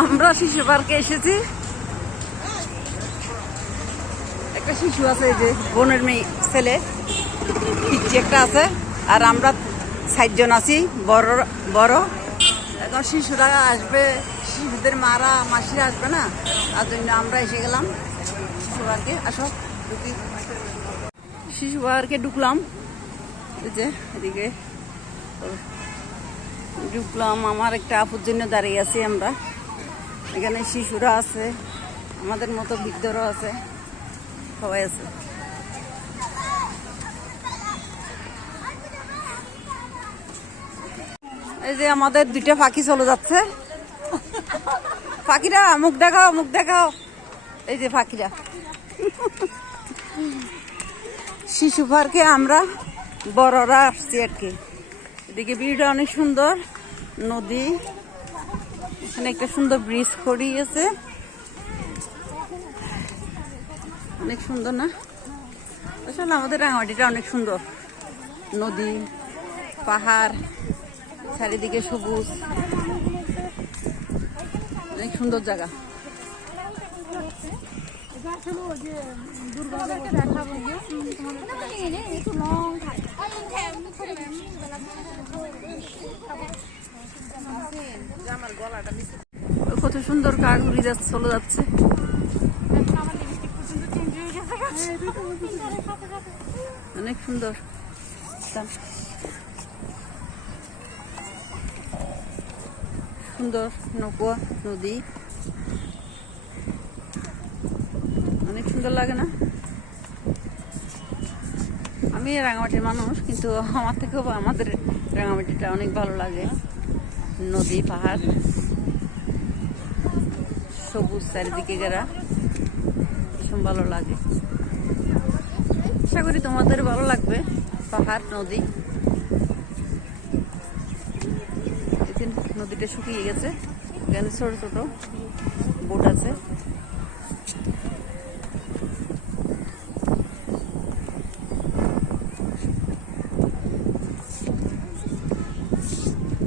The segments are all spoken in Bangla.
আমরা শিশু পার্কে এসেছি। একটা শিশু আছে, এই যে বোনের মেয়ে ছেলে পিচ্ছি একটা আছে, আর আমরা ৬০ জন আছি বড় বড়। এখন শিশুরা আসবে, শিশুদের মারা মাসিরা আসবে না, তার জন্য আমরা এসে গেলাম শিশু পার্কে। আসো ঢুকি। শিশু পার্কে ঢুকলাম, এই যে এদিকে ঢুকলাম। আমার একটা আপুর জন্য দাঁড়িয়ে আছি আমরা। এখানে শিশুরা আছে, আমাদের মতো বৃদ্ধরা আছে, সবাই আছে। এই যে আমাদের দুইটা পাখি চলে যাচ্ছে। পাখিরা মুখ দেখাও, মুখ দেখাও। এই যে পাখিরা। শিশু পার্কে আমরা বড়রা আসছি আর কি। এদিকে ভিউটা অনেক সুন্দর, নদী, এখানে একটা সুন্দর ব্রিজ করিয়েছে, অনেক সুন্দর না? আসলে আমাদের রাঙামাটিটা অনেক সুন্দর, নদী, পাহাড়, চারিদিকে সবুজ, অনেক সুন্দর জায়গা। কত সুন্দর কাকুরি যাচ্ছে, চলে যাচ্ছে। অনেক সুন্দর, সুন্দর নৌকা, নদী, অনেক সুন্দর লাগে না? আমি রাঙামাটির মানুষ, কিন্তু আমার থেকেও আমাদের রাঙামাটিটা অনেক ভালো লাগে। নদী, পাহাড়, সবুজ চারিদিকে ঘেরা, ভীষণ ভালো লাগে। আশা করি তোমাদের ভালো লাগবে। পাহাড়, নদী, নদীটা শুকিয়ে গেছে, এখানে ছোট ছোট বোট আছে।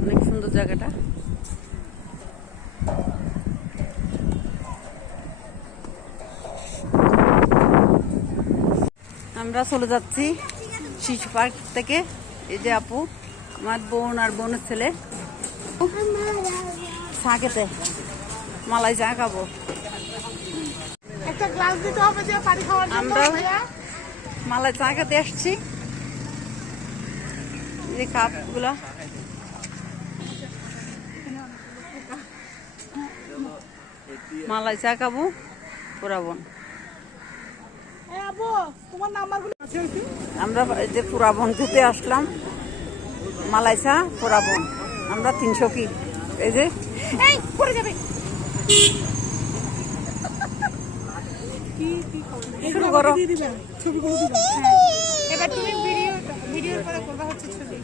অনেক সুন্দর জায়গাটা। আমরা চলে যাচ্ছি শিশু পার্ক থেকে। এই যে আপু, আমার বোন আর বোনের ছেলে চা খেতে, মালাই চা খাবো। আমরা মালাই চা খেতে আসছি। এই কাপ গুলা মালাই চা খাবো। পুরাবন আমরা এই যে পুরাবন খেতে আসলাম। মালাই চা, পুরাবন, আমরা ৩০০ কি। এই যে শুরু করো। এবার তুমি ভিডিও করে করবা হচ্ছে ছবি।